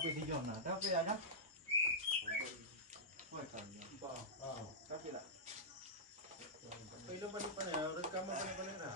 tapi di zona, tapi ada. Bukan. Tapi lah. Kailan pa na, reklamo pa na.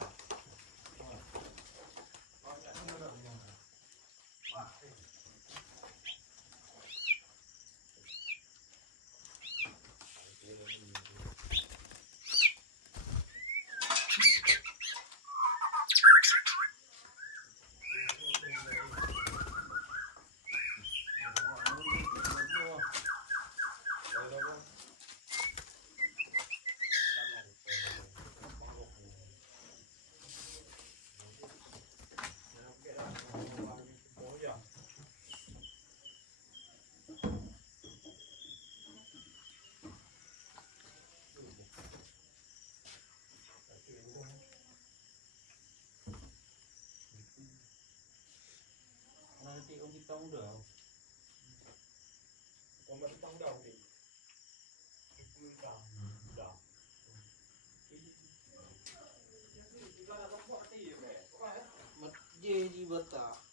Nanti ông kita udah. Còn trong đầu thì Mất dê gì bật à?